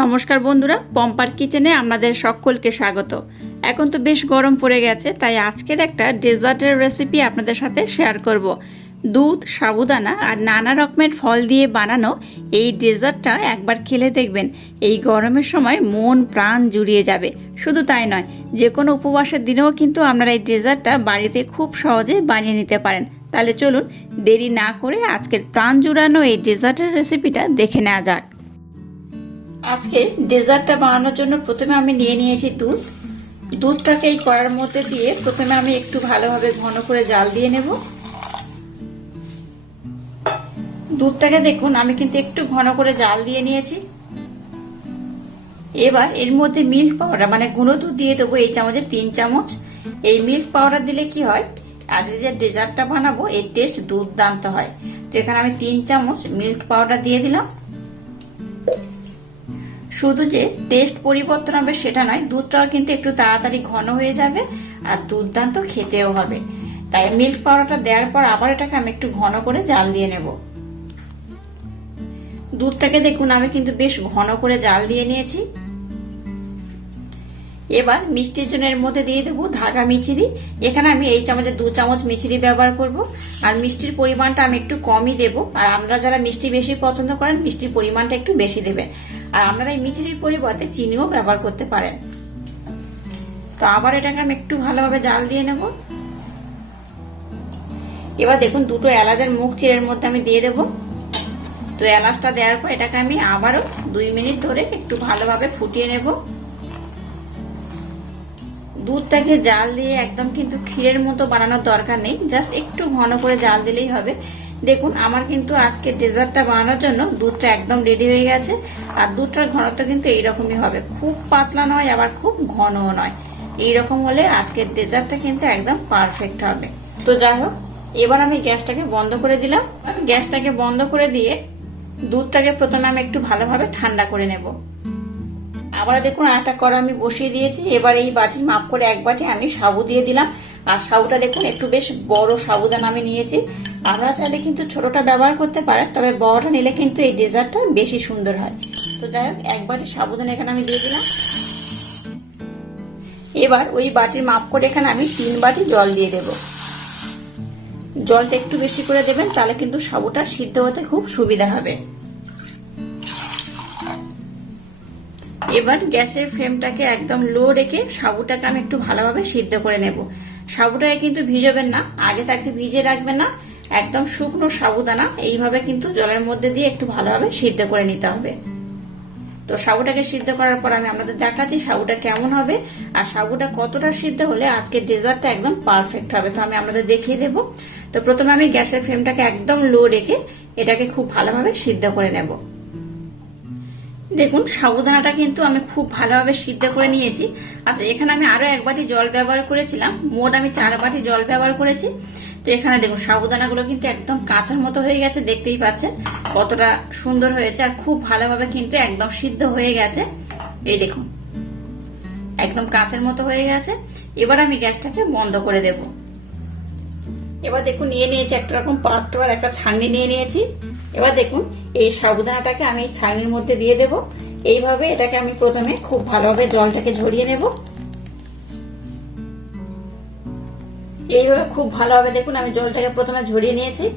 নমস্কার বন্ধুরা, পম্পার কিচেনে আপনাদের সকলকে স্বাগত। এখন তো বেশ গরম পড়ে গেছে, তাই আজকের একটা ডেজার্টের রেসিপি আপনাদের সাথে শেয়ার করব। দুধ, সাবুদানা আর নানা রকমের ফল দিয়ে বানানো এই ডেজার্টটা একবার খেলে দেখবেন, এই গরমের সময় মন প্রাণ জুড়িয়ে যাবে। শুধু তাই নয়, যে কোনো উপবাসের দিনেও কিন্তু আপনারা এই ডেজার্টটা বাড়িতে খুব সহজে বানিয়ে নিতে পারেন। তাহলে চলুন, দেরি না করে আজকের প্রাণ জুড়ানো এই ডেজার্টের রেসিপিটা দেখে নেওয়া যাক। আজকে ডেজার্টটা বানানোর জন্য প্রথমে আমি নিয়ে নিয়েছি দুধ। দুধটাকে এই কড়ার মধ্যে দিয়ে প্রথমে আমি একটু ভালোভাবে ঘন করে জাল দিয়ে নেব। দুধটাকে দেখুন, আমি কিন্তু একটু ঘন করে জাল দিয়ে নিয়েছি। এবার এর মধ্যে মিল্ক পাউডার মানে গুঁড়ো দুধ দিয়ে দেবো এই চামচে তিন চামচ। এই মিল্ক পাউডার দিলে কি হয়, আজকে যে ডেজার্টটা বানাবো, এর টেস্ট দুর্দান্ত হয়। তো এখানে আমি তিন চামচ মিল্ক পাউডার দিয়ে দিলাম। শুধু যে টেস্ট পরিবর্তন হবে সেটা নয় দুধটাও কিন্তু একটু তাড়াতাড়ি ঘন হয়ে যাবে আর দুর্দান্ত খেতেও হবে। তাই মিল্ক পাউডারটা দেওয়ার পর আবার এটাকে আমি একটু ঘন করে জাল দিয়ে নেব। দুধটাকে দেখুন, আমি কিন্তু বেশ ঘন করে জাল দিয়ে নিয়েছি। এবার মিষ্টির জন্য এর মধ্যে দিয়ে দেবো ধাগা মিচিরি এখানে আমি এই চামচে দু চামচ মিচিরি ব্যবহার করব। আর মিষ্টির পরিমাণটা আমি একটু কমই দেব। আর আমরা যারা মিষ্টি বেশি পছন্দ করেন, মিষ্টির পরিমাণটা একটু বেশি দেবেন। আর আপনারা এই মিচিরির পরিবর্তে চিনিও ব্যবহার করতে পারেন। তো আবার এটাকে আমি একটু ভালোভাবে জাল দিয়ে নেব। এবার দেখুন দুটো এলাচের মুখ চিরের মধ্যে আমি দিয়ে দেব। তো এলাচটা দেওয়ার পর এটাকে আমি আবারও দুই মিনিট ধরে একটু ভালোভাবে ফুটিয়ে নেব। দুধটাকে জাল দিয়ে একদম কিন্তু ক্ষীরের মতো বানানোর দরকার নেই, জাস্ট একটু ঘন করে জাল দিলেই হবে। দেখুন, আমার কিন্তু আজকে ডেজার্টটা বানানোর জন্য দুধটা একদম রেডি হয়ে গেছে। আর দুধটার ঘনত্ব কিন্তু এইরকমই হবে। খুব পাতলা নয়, আবার খুব ঘনও নয়। এইরকম হলে আজকের ডেজার্টটা কিন্তু একদম পারফেক্ট হবে। তো যাই হোক, এবার আমি গ্যাসটাকে বন্ধ করে দিলাম। গ্যাসটাকে বন্ধ করে দিয়ে দুধটাকে প্রথমে আমি একটু ভালোভাবে ঠান্ডা করে নেব। আবার দেখুন, আরেকটা কড়া আমি বসিয়ে দিয়েছি। এবার এই বাটির মাপ করে এক বাটি আমি সাবু দিয়ে দিলাম। আর সাবুটা দেখুন, একটু বেশ বড় সাবুদানা আমি নিয়েছি। আপনারা চাইলে কিন্তু ছোটটা ব্যবহার করতে পারেন, তবে বড়টা নিলে কিন্তু এই ডেজার্টটা বেশি সুন্দর হয়। তো যাই হোক, এক বাটি সাবুদানা এখানে আমি দিয়ে দিলাম। এবার ওই বাটির মাপ করে এখানে আমি তিন বাটি জল দিয়ে দেব। জলটা একটু বেশি করে দেবেন, তাহলে কিন্তু সাবুটা সিদ্ধ হতে খুব সুবিধা হবে। এবার গ্যাসের ফ্লেমটাকে একদম লো রেখে সাবুটাকে আমি একটু ভালোভাবে সিদ্ধ করে নেব। সাবুটাকে কিন্তু ভিজাবেন না, আগে থাকতে ভিজে রাখবেন না। একদম শুকনো সাবুদানা, এইভাবে কিন্তু জলের মধ্যে দিয়ে একটু ভালোভাবে সিদ্ধ করে নিতে হবে। তো সাবুটাকে সিদ্ধ করার পর আমি আপনাদের দেখাচ্ছি সাবুটা কেমন হবে আর সাবুটা কতটা সিদ্ধ হলে আজকে ডেজার্টটা একদম পারফেক্ট হবে। তো আমি আপনাদের দেখিয়ে দেব। তো প্রথমে আমি গ্যাসের ফ্লেমটাকে একদম লো রেখে এটাকে খুব ভালোভাবে সিদ্ধ করে নেব। দেখুন, সাবুদানাটা কিন্তু আমি খুব ভালোভাবে সিদ্ধ করে নিয়েছি। আচ্ছা এখানে আমি আরও এক বাটি জল ব্যবহার করেছিলাম। মোট আমি চার বাটি জল ব্যবহার করেছি। তো এখানে দেখুন, সাবুদানাগুলো কিন্তু একদম কাঁচার মতো হয়ে গেছে, দেখতেই পাচ্ছেন। কতটা সুন্দর হয়েছে আর খুব ভালোভাবে কিন্তু একদম সিদ্ধ হয়ে গেছে। এই দেখুন, একদম কাঁচের মতো হয়ে গেছে। এবার আমি গ্যাসটাকে বন্ধ করে দেব। এবার দেখুন, নিয়ে নিয়েছি একটা রকম পাত্র আর একটা ছাঁকনি নিয়ে নিয়েছি। এবার দেখুন, এই সাবুদানাটাকে আমি ছাঁকনির মধ্যে দিয়ে দেব। এইভাবে এটাকে আমি প্রথমে খুব ভালোভাবে জলটাকে ঝরিয়ে নেব। এইভাবে খুব ভালোভাবে দেখুন, আমি জলটাকে প্রথমে ঝরিয়ে নিয়েছি।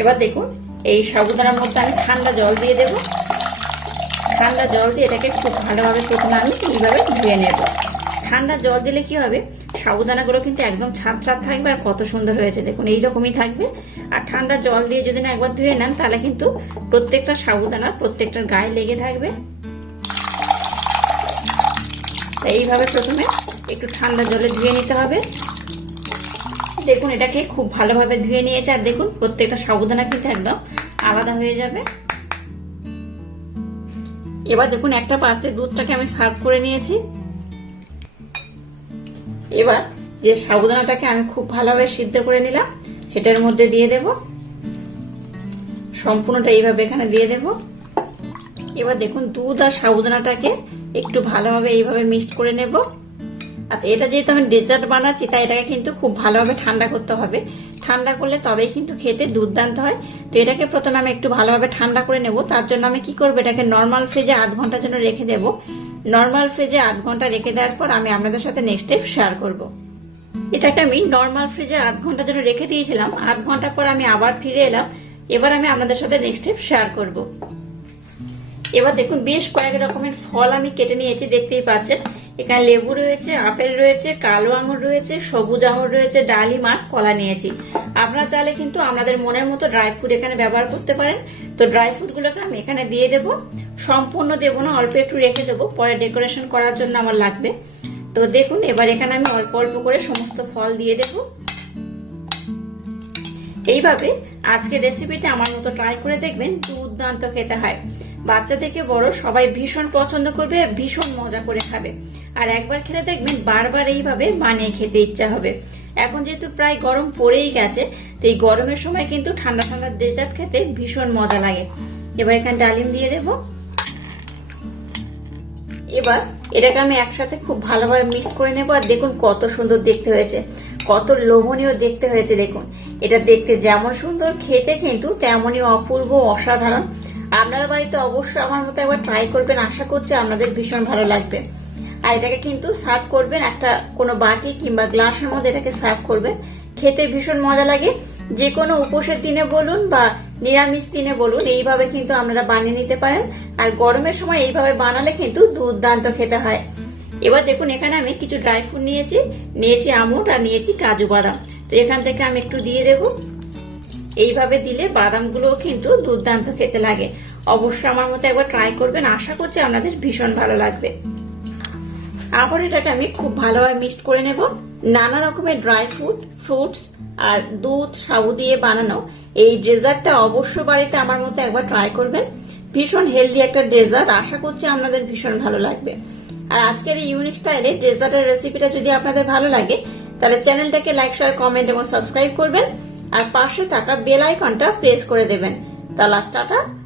এবার দেখুন, এই সাবুদানার মধ্যে আমি ঠান্ডা জল দিয়ে দেব। ঠান্ডা জল দিয়ে এটাকে খুব ভালোভাবে প্রথমে আমি এইভাবে ধুয়ে নেব। ঠান্ডা জল দিলে কি হবে? সাবুদানাগুলো কিন্তু একদম ছাদ ছাদ থাকবে আর কত সুন্দর হয়েছে। দেখুন, এইরকমই থাকবে। আর ঠান্ডা জল দিয়ে যদি না একবার ধুয়ে নেন, তাহলে কিন্তু প্রত্যেকটা সাবুদানা প্রত্যেকটার গায়ে লেগে থাকবে। এইভাবে প্রথমে একটু ঠান্ডা জলে ধুয়ে নিতে হবে। দেখুন, এটাকে খুব ভালোভাবে ধুয়ে নিয়েছে, আর দেখুন, প্রত্যেকটা সাবুদানা কিন্তু একদম আলাদা হয়ে যাবে। এবার দেখুন, একটা পাত্রে দুধটাকে আমি সার্ভ করে নিয়েছি। এবার যে সাবুদানাটাকে আমি খুব ভালোভাবে সিদ্ধ করে নিলাম, সেটার মধ্যে দিয়ে দেব। সম্পূর্ণটা এইভাবে এখানে দিয়ে দেব। এবার দেখুন, দুধ আর সাবুদানাটাকে একটু ভালোভাবে এইভাবে মিক্সড করে নেব। আচ্ছা এটা যেহেতু আমি ডেজার্ট বানাচ্ছি, তাই এটাকে কিন্তু খুব ভালোভাবে ঠান্ডা করতে হবে। ঠান্ডা করলে তবেই কিন্তু খেতে দুর্দান্ত হয়। তো এটাকে প্রথমে আমি একটু ভালোভাবে ঠান্ডা করে নেব। তার জন্য আমি কি করব? এটাকে নর্মাল ফ্রিজে আধ ঘণ্টার জন্য রেখে দেব। নর্মাল ফ্রিজে আধ ঘণ্টা রেখে দেওয়ার পর আমি আপনাদের সাথে নেক্সট স্টেপ শেয়ার করব। এটাকে আমি নর্মাল ফ্রিজে আধ ঘণ্টার জন্য রেখে দিয়েছিলাম। আধ ঘণ্টা পর আমি আবার ফিরে এলাম। এবার আমি আপনাদের সাথে নেক্সট স্টেপ শেয়ার করব। এবার দেখুন, বেশ কয়েক রকমের ফল আমি কেটে নিয়েছি, দেখতেই পাচ্ছেন। এখানে লেবু রয়েছে, আপেল রয়েছে, কালো আঙুর রয়েছে, সবুজ আঙুর রয়েছে, ডালিম আর কলা নিয়েছি। আপনারা চাইলে কিন্তু আপনাদের মনের মতো ড্রাই ফ্রুট এখানে ব্যবহার করতে পারেন। তো ড্রাই ফ্রুটগুলোকে আমি এখানে দিয়ে দেব। সম্পূর্ণ দেবো না, অল্প একটু রেখে দেবো। পরে ডেকোরেশন করার জন্য আমার লাগবে। তো দেখুন, এবার এখানে আমি অল্প অল্প করে সমস্ত ফল দিয়ে দেবো। এইভাবে আজকের রেসিপিটা আমার মতো ট্রাই করে দেখবেন, দুর্দান্ত খেতে হয়। বাচ্চা থেকে বড় সবাই ভীষণ পছন্দ করবে, ভীষণ মজা করে খাবে। আর একবার খেলে দেখবেন বারবার এইভাবে বানিয়ে খেতে ইচ্ছা হবে। এখন যেহেতু প্রায় গরম পড়েই গেছে, তো এই গরমের সময় কিন্তু ঠান্ডা ঠান্ডা ডেজার্ট খেতে ভীষণ মজা লাগে। এবার এখানে ডালিম দিয়ে দেবো। এবার এটাকে আমি একসাথে খুব ভালোভাবে মিক্সড করে নেব, আর দেখুন কত সুন্দর দেখতে হয়েছে। কত লোভনীয় দেখতে হয়েছে, দেখুন। এটা দেখতে যেমন সুন্দর, খেতে কিন্তু তেমনই অপূর্ব, অসাধারণ। আপনারা বাড়িতে অবশ্যই আমার মতো একবার ট্রাই করবেন। আশা করছি আপনাদের ভীষণ ভালো লাগবে। আর এটাকে কিন্তু সার্ভ করবেন একটা কোনো বাটি কিংবা গ্লাসের মধ্যে এটাকে সার্ভ করবেন। খেতে ভীষণ মজা লাগে। যে কোনো উপোসের দিনে বলুন বা নিরামিষ দিনে বলুন, এইভাবে কিন্তু আপনারা বানিয়ে নিতে পারেন। আর গরমের সময় এইভাবে বানালে কিন্তু দুর্দান্ত খেতে হয়। এবার দেখুন, এখানে আমি কিছু ড্রাই ফ্রুট নিয়েছি। নিয়েছি আমুট আর নিয়েছি কাজু বাদাম। তো এখান থেকে আমি একটু দিয়ে দেব। এইভাবে দিলে বাদামগুলোও কিন্তু দুর্দান্ত খেতে লাগে। অবশ্যই আমার মতো একবার ট্রাই করবেন। আশা করছি আপনাদের ভীষণ ভালো লাগবে। আবার এটাকে আমি খুব ভালোভাবে মিক্সড করে নেব। নানা রকমের ড্রাই ফ্রুট ফ্রুটস আর দুধ, সাবু দিয়ে বানানো এই ডেজার্টটা অবশ্য বাড়িতে আমার মতো একবার ট্রাই করবেন। ভীষণ হেলদি একটা ডেজার্ট। আশা করছি আপনাদের ভীষণ ভালো লাগবে। আর আজকের এই ইউনিক স্টাইলে ডেজার্টের রেসিপিটা যদি আপনাদের ভালো লাগে, তাহলে চ্যানেলটাকে লাইক শেয়ার কমেন্ট এবং সাবস্ক্রাইব করবেন। আর পাশে থাকা বেল আইকনটা প্রেস করে দেবেন। তা লাস্ট টাটা।